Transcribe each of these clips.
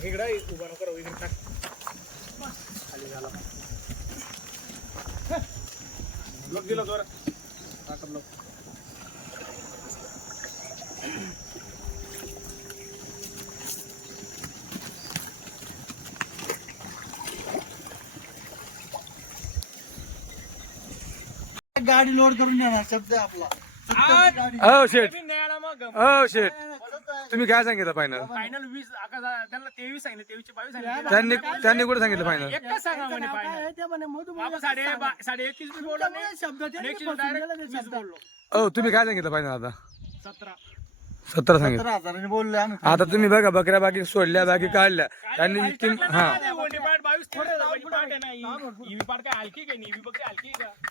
टाक इकडे उभा नको राहू, इकडे टाक. खाली झाला. लोक दिलं जोरात. टाकत लोक. गाडी लोड करून येणार शब्द आपला. हो शेठ न्यायला मग हो शेठ तुम्ही काय सांगितलं फायनल फायनल वीस आकाश त्यांना तेवीस सांगितले तेवीसचे बावीस सांगितले. त्यांनी त्यांनी कुठे सांगितलं? फायनल एकच सांगा म्हणे फायनल बाबा साडे बा- साडे एकवीस बी बोललो नाही. शब्द नेक्स्ट डायरेक्ट वीस बोललो. हो तुम्ही काय सांगितलं फायनल आता? सतरा. सतरा सांगितलं. हजारांनी बोलले आम्ही आता तुम्ही बघा बकऱ्या बाकी सोडल्या बाकी काढल्या. त्यांनी तीन हा.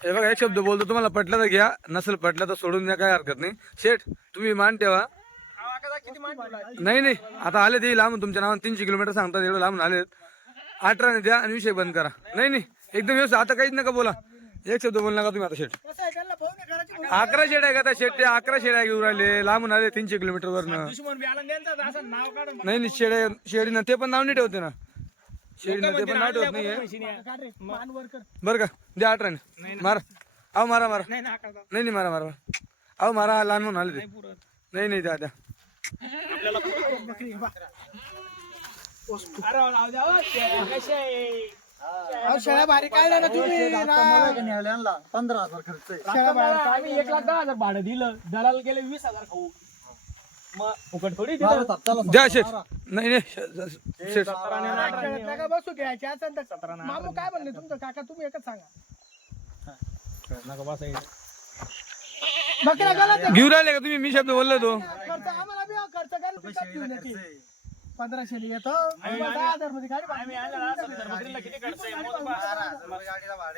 हे बघा एक शब्द बोलतो तुम्हाला पटलं तर घ्या. नसेल पटलं तर सोडून द्या काय हरकत नाही. शेठ तुम्ही मान ठेवा. नाही नाही आता आले ते लांब तुमच्या नावाने तीनशे किलोमीटर सांगतात एवढं लांबून आलेत. अठराने द्या आणि विषय बंद करा. नाही नाही. एकदम व्यवस्थित. आता काहीच नका बोला. एक शब्द बोल नका तुम्ही आता शेठ. अकरा शेड आहे का त्या शेट ते अकरा शेड आहे घेऊन राहिले. लांबून आले तीनशे किलोमीटर वरनं. दुश्मन बी आला त्यांचा असं नाव काढ नाही नाही. शेड शेडी ना ते पण नाव नाही ठेवते ना. शेडी ना ते पण नाव ठेवत नाहीये. बरं का. द्या अठराने मारा. अहो मारा मारा. नाही नाही नाही मारा मारा. अहो मारा. लहान म्हणून आले ते. नाही नाही द्या द्या. हो? शेळ्या भारी काय ना तुम्ही पंधरा हजार खर्च आहे. शेळ्या बाहेर आम्ही एक लाख दहा हजार भाडं दिलं. दलाल गेले वीस हजार खाऊ. मग फुकट थोडी दिलं. द्या शेठ. नाही नाही शे- शेठ. काका बसू घ्यायचे असेल तर मामू काय म्हणले तुमचं? काका तुम्ही एकच सांगा. तर घेऊन राहिले का तुम्ही? मी शब्द बोललो तो. पंधराशे येतो. दहा हजारमध्ये गाडी.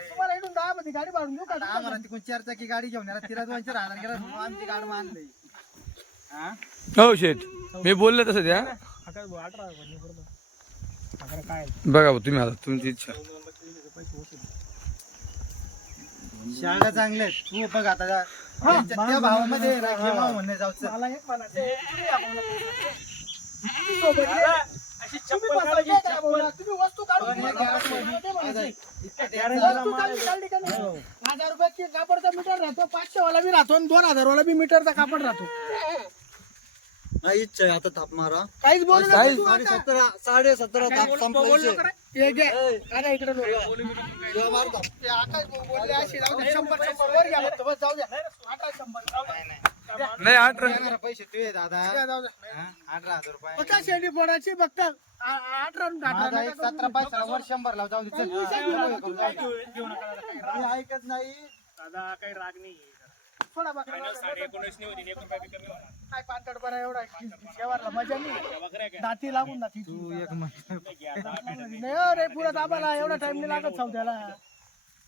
तुम्हाला दहा मध्ये गाडी भाडून देऊ का? आम्हाला तिकडून चार चाकी गाडी घेऊन याला तिला दोन चार हजार गेला म्हणून आमची गाडी मानली. हो? शेठ. मी बोललो तसं काय? बघा तुम्ही आता तुमची इच्छा. शाळा चांगले आहेत. तू बघ आता. त्यांच्या- त्या भावामध्ये राखी म्हणणे जाऊचं मला एक म्हणायचं दादा, अशी तुम्ही चप्पल बसा, काढायची, काय काय चप्पल. बोलला? तुम्ही वस्तू काढून घ्या. ते म्हणायचं. वस्तू काढली काढली का नाही? हजार रुपयाची कापडचा मीटर राहतो पाचशे वाला बी राहतो आणि दोन हजार वाला बी मीटरचा कापड राहतो इच्छा आहे आता थाप मारा. काहीच बोलू नका तू साडे आता. सतरा साडे सतरा थाप संपवायचे हे घे. अरे इकडे नको. ते आकाश भाऊ बोलले अशी जाऊ दे. शंभर शंभर वर घ्या फक्त. बस जाऊ द्या. अठरा शंभर नाही येणारे पैसे तुझे दादा. द्या, जाऊ द्या. हा, अठरा हजार रुपये. फक्त शेंडी फोडायची फक्त आ- अठरा आणि अठरा माझा नका एक. सतरा पैसा वर शंभर लाव जाऊ दे चल. काय घेऊ घेऊ नका दादा, काही राग- मी ऐकत नाही. दादा काही राग नाही. सोडा. फायनल साडे एकोणीस नाही होती एक रुपया बी कमी होणार. काय पातळपणा एवढा शेवारला मजा नाही. दाती लागून दाती तू एक. नाही हो रे पुरत आम्हाला एवढा टाइम नाही लागत सौद्याला.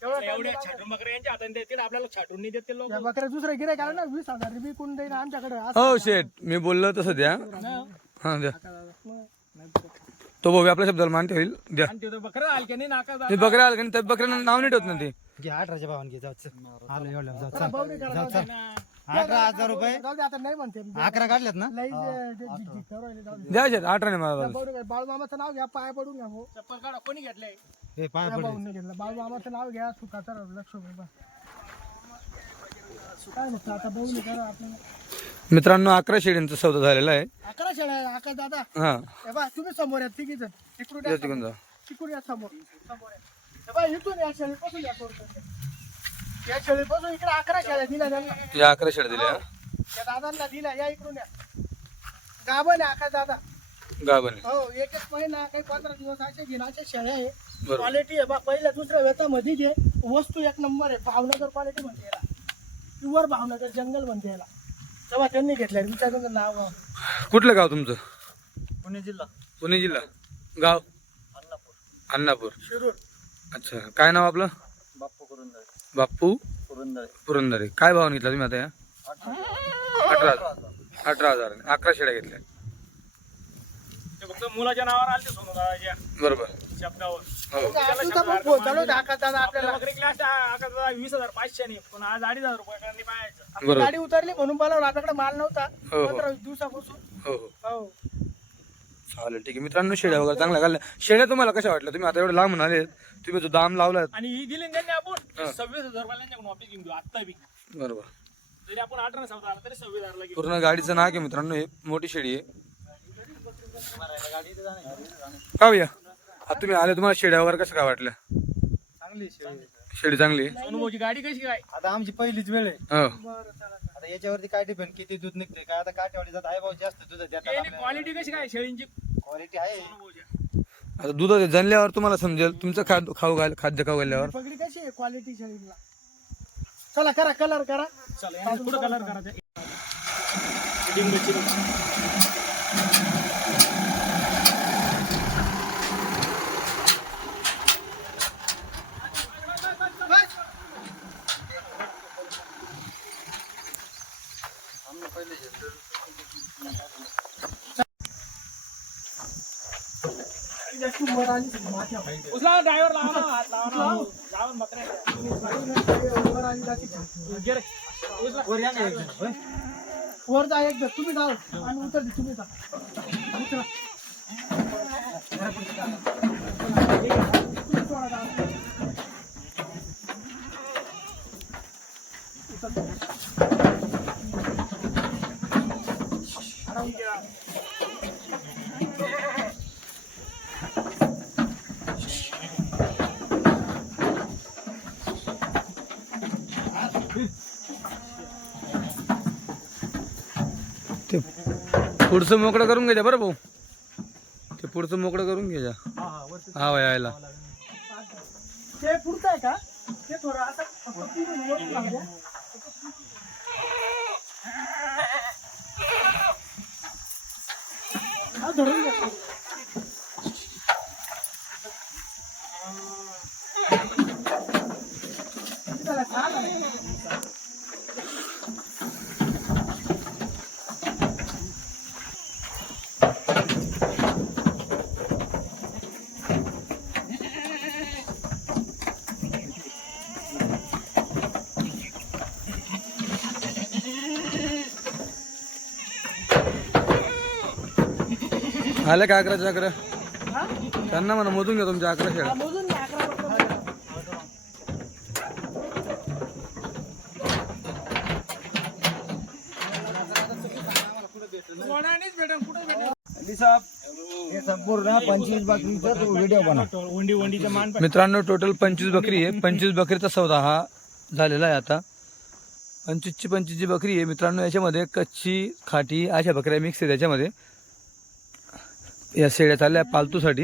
बकऱ्या यांच्या हातात देतील आपल्याला छाटून नाही देतील लोक. त्या बकऱ्या दुसरे गिरे आलं ना वीस हजार बी कोण देईन आमच्याकडे. हो शेठ मी बोललो तसं द्या हा. द्या. तो भाऊ आपल्या शब्दाला मान ठेवील द्या. आणि बकरं हलके नाही नाका ते बकऱ्या आलं का नाही, त्या बकऱ्यानं नाव नाही ठेवत ना ते घे अठराच्या भावाने घे जाऊ चल. आलो एवढं जाऊ चल. भाऊ नाही करा, जाऊ जाऊ चल दे. अठरा हजार रुपये. जाऊ दे आता नाही म्हणते. अकरा काढल्यात ना? लई जे- जे झिक- झिक करू राहिले, जाऊ दे. द्या अठराने मला बाळूमामाचं नाव घ्या पाय पडून घ्या भाऊ. चप्पल काढा कोणी घेतलंय? हे पाय त्या पडले. भाऊने घेतलं. बाळूमामाचं नाव घ्या सुखाचा लक्ष बाबा काय म्हणतो आता भाऊ करा आपल्याला. मित्रांनो अकरा शेळींचा सौदा झालेला आहे. अकरा शेळ्या आहे, अकरा दादा. हा. हे बा तुम्ही समोर या तिघी जण. तिकडून या या तिकडून जा. तिकडून या समोर. समोर या. हे बा इथून या शेळीपासून या थोडंसं. या शेळीपासून इकडे अकरा शेळ्या दिल्या त्यांना. या अकरा शेळ्या दिल्या. हा. या दादांना दिल्या या इकडून या. गाभण आहे अकरा दादा. गाभण आहे. हो एक एक महिना काही पंधरा दिवस असे घेण्याच्या शेळ्या आहे. बरोबर. क्वालिटी आहे. बा पहिल्या दुसऱ्या वेतामध्ये जे वस्तू एक नंबर आहे. भावनगर क्वालिटी म्हणते याला. प्युअर भावनगर जंगल म्हणते याला. तेव्हा त्यांनी घेतल्या. विचारून नाव गाव. कुठलं गाव तुमचं? पुणे जिल्हा. पुणे जिल्हा. गाव? अन्नापूर शिरूर. अच्छा. काय नाव आपलं? बाप्पू जाईल बाप्पू करून पुरंदरे काय भाव घेतला तुम्ही आता या? अठरा हजार. अठरा हजार. अकरा शेळ्या घेतल्या. ते फक्त मुलाच्या नावावर आले सोनू बरोबर. शब्दावर हो. वीस हजार पाचशे नाही पण आज अडीच हजार रुपये. गाडी उतरली म्हणून बोलावलं आपल्याकडे माल नव्हता. हो, हो. पंधरा दिवसापासून. हो हो. हो. चालेल ठीक आहे. मित्रांनो शेड्या वगैरे चांगल्या घालल्या शेड्या तुम्हाला कशा वाटल्या? तुम्ही आता एवढं लांब आले तुम्ही जो दाम लावलात. आणि ही दिली त्यांनी आपण सव्वीस हजार रुपयाला त्यांच्याकडून वापस घेऊन घेऊ आत्ता बी. बरोबर. जरी आपण अठरा चौदा आला तरी सव्वीस हजारला घेऊ पूर्ण गाडीचं नाक आहे मित्रांनो हे मोठी शेडी आहे. का भैया आता तुम्ही आले तुम्हाला शेड्या वगैरे कसं काय वाटल्या चांगली शेळी शेडी. चांगली? आहे अनुभवची गाडी कशी काय? आता आमची पहिलीच वेळ आहे. हो. आता याच्यावरती काय डिपेंड किती दूध निघते काय आता काठेवाडी जात आहे भाऊ जास्त दूध देतात क्वालिटी कशी काय शेळींची? क्वालिटी आहे. आता दूध जनल्यावर तुम्हाला समजेल तुमचं खाद खाऊ घाल खाद्य खाऊ घालल्यावर. पगडी कशी आहे क्वालिटी शेळीला चला करा कलर करा. चला पुढे कलर करा ते. डिंगची. जास्त वर आली माथ्या उचला ड्रायव्हर लावा ना, हात लावा ना. लावा ना, बकऱ्या. वर आली जाती घे रे. उचला. वर जा एकदा तुम्ही जा आणि उतर तुम्ही जा उतरा. ते पुढचं मोकळं करून घ्यायचं बरं भाऊ. ते पुढचं मोकळं करून घ्यायचा हा वय यायला. ते पुढचं आहे का? ते थोडं आता फक्त तिथून धरून आलं का अकराच्या अकरा? हा? त्यांना म्हणा मोजून घ्या तुमच्या अकरा शेळ्या मोजून घ्या, अकरा मान मित्रांनो टोटल पंचवीस बकरी आहे. पंचवीस बकरीचा सौदा हा झालेला आहे आता. पंचवीसची पंचवीसची बकरी आहे. मित्रांनो याच्यामध्ये कच्ची खाटी अशा बकऱ्या मिक्स आहे त्याच्यामध्ये या शेळ्या चालल्या पालतूसाठी.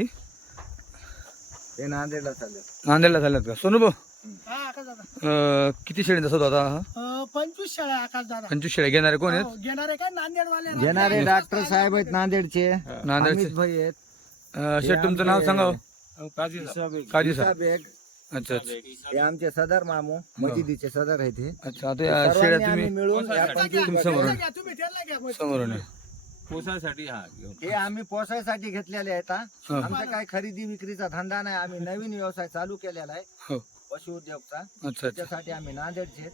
हे नांदेडला चालेल. नांदेडला चालल्यात का? सोनू भाऊ हा, आकाश दादा. अं, किती शेळींचा सौदा होता हा? पंचवीस शाळा आकाश दादा. पंचवीस शेळ्या. घेणारे कोण आहेत? हो, घेणारे काय? नांदेडवाले घेणारे डॉक्टर साहेब आहेत नांदेडचे. नांदेडचे. अमित भाई आहेत. अं, शेठ तुमचं नाव सांगा हो. काजी सर बेग अच्छा अच्छा. हे आमचे सदर मामू मजिदीचे सदर आहेत हे. अच्छा आता या शेळ्या सर्वांनी आम्ही तुम्ही मिळून या पंचवीस समोर तुम्ही त्याला घ्या आहे. हे आम्ही पोसायसाठी घेतलेले आहेत हा. आमचा काय खरेदी विक्रीचा धंदा नाही आम्ही नवीन व्यवसाय चालू केलेला आहे. हो. पशु उद्योगचा. अच्छा अच्छा. त्याच्यासाठी आम्ही नांदेडचे आहेत.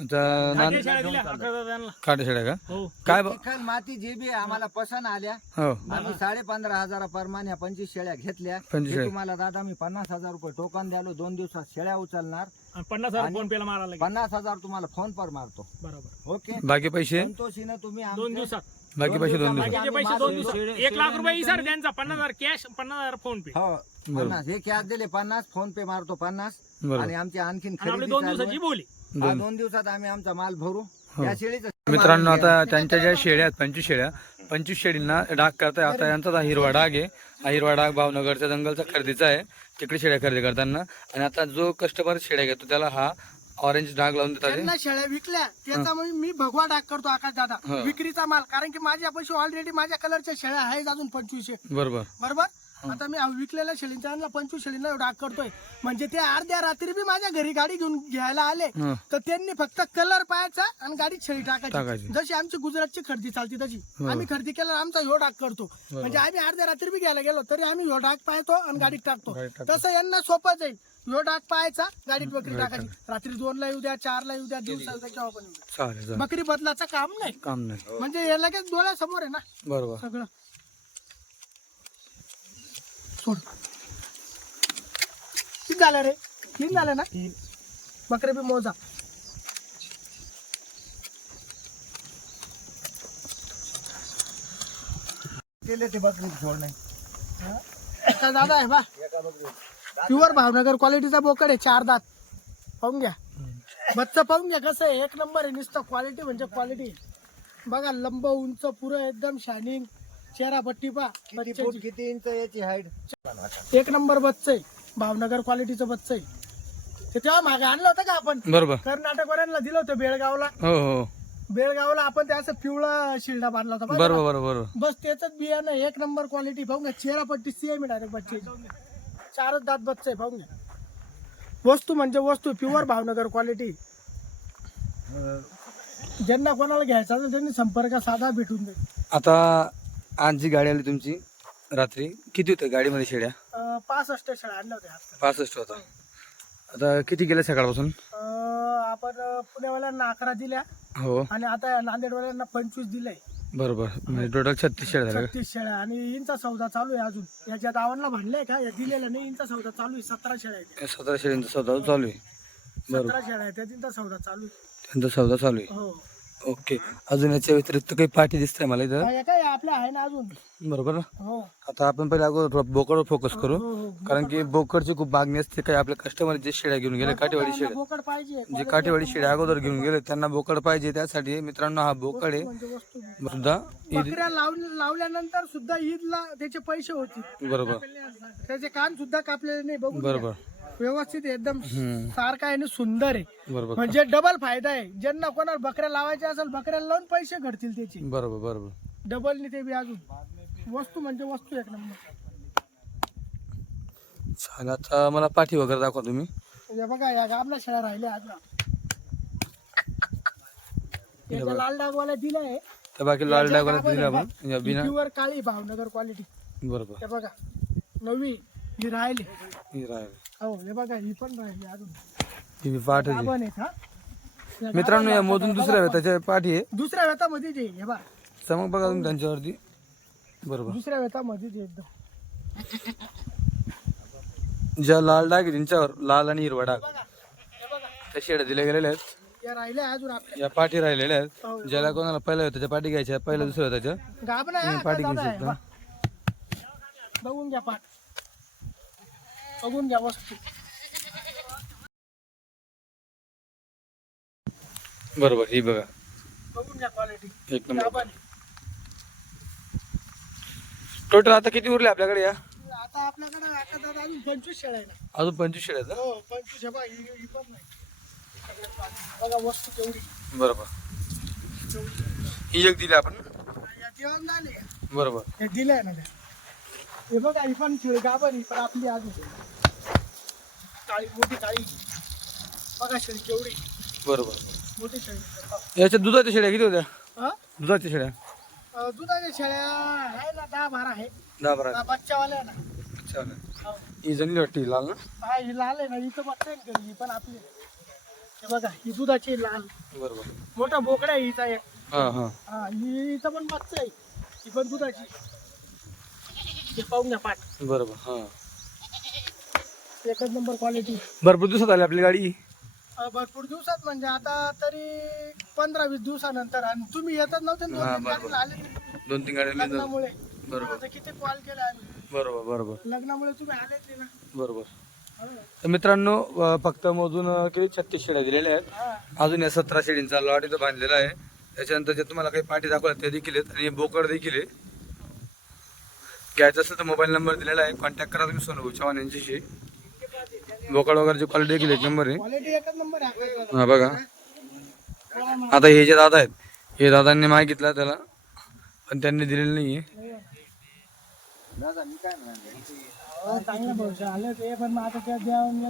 आता नांद शाळा दिल्या अकरा खाटे शेळ्या का? हो. काय ब- चिखल माती जे बी आम्हाला पसंत आल्या. हो. आम्ही साडे पंधरा हजार प्रमाणे या पंचवीस शेळ्या घेतल्या. पंचवीस हे शेळ्या. तुम्हाला दादा मी पन्नास हजार रुपये टोकन द्यालो दोन दिवसात शेळ्या उचलणार. आणि पन्नास हजार फोन पेला मारायला लागेल. पन्नास हजार तुम्हाला फोन पर मारतो. बरोबर. ओके? बाकी पैसे? संतोषीनं तुम्ही दोन आमचे- दिवसात. बाकी पैसे दोन दिवस बाकीचे पैसे दोन दिवसात. एक लाख रुपये सर त्यांचा पन्नास हजार कॅश पन्नास हजार फोन पे हो पन्नास. हे कॅश दिले पन्नास फोन पे मारतो पन्नास. बरोबर. आणि आमची आणखीन आणि आपली खरेदी दोन चालू दिवसाची आहे. बोली हा, दोन दिवसात आम्ही आमचा माल भरू. हो. या शेळीचं मित्रांनो आता त्यांच्या ज्या शेळ्या आहेत पंचवीस शेळ्या पंचवीस शेळींना डाग करताय. आता यांचा हा हिरवा डाग आहे. हा हिरवा डाग भावनगरच्या जंगलचा खरेदीचा आहे. तिकडे शेळ्या खरेदी करताना. आणि आता जो कस्टमर शेळ्या घेतो त्याला हा ऑरेंज डाग लावून देतात त्यांना शेळ्या विकल्या. त्याच्यामुळे मी भगवा डाग करतो आकाश दादा. हा. विक्रीचा माल. कारण की माझ्या पैसे ऑलरेडी माझ्या कलरच्या शेळ्या आहेत अजून पंचवीसशे. बरोबर. बरोबर? आता मी विकलेल्या शेळींच्या पंचवीस शेळींना डाग करतोय. म्हणजे ते अर्ध्या रात्री बी माझ्या घरी गाडी घेऊन घ्यायला आले. हं. तर त्यांनी फक्त कलर पाहायचा आणि गाडीत शेळी टाकायची. टाकायची. जशी आमची गुजरातची खरेदी चालती तशी. आम्ही खरेदी केल्यावर आमचा ह्यो डाग करतो. म्हणजे आम्ही अर्ध्या रात्री बी घ्यायला गेलो तरी आम्ही ह्यो डाग पाहतो आणि गाडीत टाकतो. गाडीत टाकतो. तसं यांना सोपं जाईल. ह्यो डाग पाहायचा गाडीत बकरी टाकायची. रात्री दोनला येऊ द्या चारला येऊ द्या दिवसा येऊ द्या केव्हा पण येऊ द्या. चालेल चालेल. बकरी बदलाचं काम नाही. काम नाही. म्हणजे हे लगेच डोळ्यासमोर आहे ना. बरोबर. सगळं. सोड. किती झालं रे? तीन झालं ना? बकरे बी मोजा. केले ते बकरी सोड नाही. एका दादा आहे बा. प्युअर भावनगर क्वालिटीचा बोकड आहे चार दात. पाहून घ्या. बच्चा पाहून घ्या कसं आहे. एक नंबर आहे नुसतं क्वालिटी म्हणजे क्वालिटी बघा लंब उंच पुरं एकदम शायनिंग चेहरा पट्टी पा किती फूट किती इंच याची हाईट एक नंबर बच्च आहे. भावनगर क्वालिटीचं बच्च आहे. ते तेव्हा मागे आणलं होतं का आपण? बरोबर. कर्नाटक वाल्यांना दिलं होतं बेळगावला. हो हो. बेळगावला आपण त्याचं पिवळा शिल्डा बांधला होता. बरोबर बरोबर. बस त्याच बियाणं एक नंबर क्वालिटी पाहून घ्या. चेहरा पट्टी सीएम डायरेक्ट बच्चे चारच दात बच्चे आहे, पाहून घ्या. वस्तू म्हणजे वस्तू प्युअर भावनगर क्वालिटी ज्यांना कोणाला घ्यायचा असेल त्यांनी संपर्क साधा भेटून दे आता आज जी गाडी आली तुमची रात्री किती होतं गाडीमध्ये शेड्या? अं, पासष्ट शेळ्या आणल्या होत्या. पासष्ट होता. आता किती गेल्या सकाळपासून? अं, आपण अं, पुण्यावाल्यांना अकरा दिल्या. हो. आणि आता नांदेडवाल्यांना पंचवीस दिले बरोबर. म्हणजे टोटल छत्तीस शेड्या झाल्या छत्तीस शेळ्या आणि इंचा सौदा चालू आहे अजून. याच्या दावांना भांडलंय का? या दिलेल्या नाही इंचा सौदा चालू आहे. सतरा शेळ्या आहेत. का सतरा शेड्यांचा सौदा चालू आहे. बरोबर. सतरा शेळ्या आहेत त्यात इंचा सौदा चालू आहे. त्यांचा सौदा चालू आहे. हो. ओके. अजून याच्या व्यतिरिक्त काही पाठी दिसतंय मला इथं? हा, काय आपल्या आहे ना अजून? बरोबर ना? हो. आता आपण पहिले अगोदर बोकडवर फोकस करू. हो हो. कारण की बोकडची खूप मागणी असते. काही आपल्या कस्टमर जे शेड्या घेऊन गेले काठीवाडी बोकड पाहिजे जे काठीवाडी शेड्या अगोदर घेऊन गेले त्यांना बोकड पाहिजे. त्यासाठी मित्रांनो हा बोकड आहे. म्हणजे सुद्धा बकऱ्या लावून लावल्यानंतर सुद्धा ईदला त्याचे पैसे होतील. बरोबर. त्याचे कान सुद्धा कापलेले नाही बघू बरोबर. व्यवस्थित एकदम सारखा आहे आणि सुंदर आहे. बरोबर. म्हणजे डबल फायदा आहे. ज्यांना कोणाला बकऱ्या लावायच्या असेल बकऱ्याला लावून पैसे घडतील त्याचे. बरोबर बरोबर. डबल ते बी अजून. वस्तू म्हणजे वस्तू एक नंबर. चालेल आता मला पाठी वगैरे दाखवा तुम्ही. हे बघा या गाबला शेळ्या राहिल्या आज ना. याच्या लाल डागवाला दिलाय त्या बाकी लाल दिला आपण. या बिना प्युअर काळी भावनगर क्वालिटी बरोबर. हे बघा नवी ही राहिली. ही राहील. हो हे बघा ही पण राहिली अजून. ही पाठ आहे. गाभण आहेत हा या मित्रांनो या मोजून दुसऱ्या बघा. त्याच्या पाठी आहे. दुसऱ्या वेतामध्ये जे हे बघा. चमक बघा तुम्ही त्यांच्यावरती. बरोबर. दुसऱ्या वेतामध्ये जे एकदम. ज्या लाल डाग आहे त्यांच्यावर लाल आणि हिरवा डाग. हे त्या शेड्या दिल्या गेलेल्या आहेत. या राहिल्या अजून आपल्या. या पाठी राहिलेल्या आहेत. हो. ज्याला कोणाला पहिल्या त्याच्या पाठी घ्यायच्या पहिल्या दुसऱ्या त्याच्या गाभण आहे पाठी का घेऊ दादा आहे, शकता. बघा. बघून घ्या पाठ. बघून घ्या वस्तू बरोबर ही बघा. बघून घ्या क्वालिटी एक नंबर. टोटल आता किती उरले आपल्याकडे या? आता आपल्याकडे आता दादा अजून पंचवीस शेळ्या अजून पंचवीस आहेत हो पंचवीस हे बघा ही ही पण नाही. बघा वस्तू केवढी? बरोबर. ही एक दिली आपण या जेवण झाले बरोबर. हे दिलंय ना त्या हे बघा ही पण शिळ गाभण ही पण आपली अजून काळी मोठी काळी. बघा शेळी केवढी. बरोबर. मोठी शेळी. याच्या दुधाच्या शेड्या किती होत्या? हा? दुधाच्या शेड्या अं, दुधाच्या शेळ्या आहे ना दहा बारा आहे दहा बारा बच्चावाल्या आहे ना. चालेल हो. ही जंगली वाटते लाल ना? हा ही लाल आहे ना इथं बच्चा आहे ना घरी, ही पण आपली. आहे. हे बघा ही दुधाची लाल. बरोबर. मोठा बोकडा आहे हिचा एक. हा हा. हा ही इथं पण बच्चा आहे. ही पण दुधाची. हे पाहून घ्या पाठ. बरोबर हा. एकच नंबर क्वालिटी भरपूर दिवसात आली आपली गाडी. भरपूर दिवसात म्हणजे आता तरी पंधरा वीस दिवसानंतर आणि तुम्ही येतच नव्हते ना, दोन तीन. गाडीला आले नाही. दोन तीन गाड्या लग्नामुळे. बरोबर. किती कॉल केला आम्ही. बरोबर बरोबर. लग्नामुळे तुम्ही आलेच नाही ना. बरोबर. तर मित्रांनो अं, फक्त मोजून अं, किती? छत्तीस शेड्या दिलेल्या आहेत. हा. अजून या सतरा शेडींचा लॉट इथं बांधलेला आहे. त्याच्यानंतर जे तुम्हाला काही पाठी दाखवल्या ते देखील आहेत. आणि बोकड देखील आहे. घ्यायचं असेल तर मोबाईल नंबर दिलेला आहे. कॉन्टॅक्ट करा तुम्ही सोनू चव्हाण यांच्याशी. बोकड वगैरेची क्वालिटी देखील एक नंबर आहे. आहे. हा बघा. आता हे जे दादा आहेत हे दादांनी मागितला त्याला पण त्यांनी दिलेलं म्हणाले हो, चांगलं पण आता त्या द्यावून